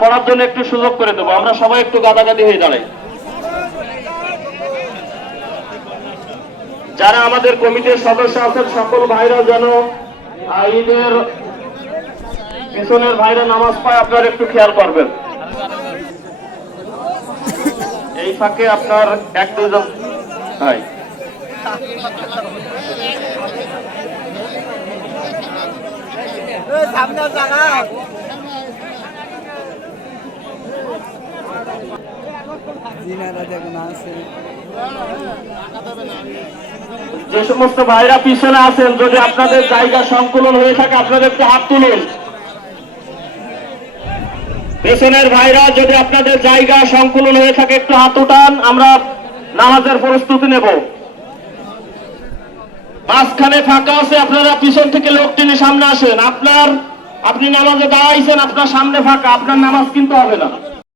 পড়ার জন্য একটু সুযোগ করে দেবো। আমরা সবাই একটু গাদাগাদি হয়ে দাঁড়াই। যারা আমাদের কমিটির সদস্য আছেন, সকল ভাইরা যেন ঈদের পিছনের ভাইরা নামাজ পায়, আপনারা একটু খেয়াল করবেন। এই ফাঁকে আপনার এক দুজন ভাই। যে সমস্ত ভাইরা পিছনে আছেন, যদি আপনাদের জায়গা সংকুলন হয়ে থাকে আপনাদের একটু হাত তুলুন। পেছনের ভাইরা যদি আপনাদের জায়গা সংকুলন হয়ে থাকে, একটু হাত উঠান, আমরা নামাজের প্রস্তুতি নেব। মাঝখানে ফাঁকা আছে, আপনারা পিছন থেকে লোক টেনে সামনে আসেন। আপনার, আপনি নামাজে দাঁড়াইছেন, আপনার সামনে ফাঁকা, আপনার নামাজ কিন্তু হবে না।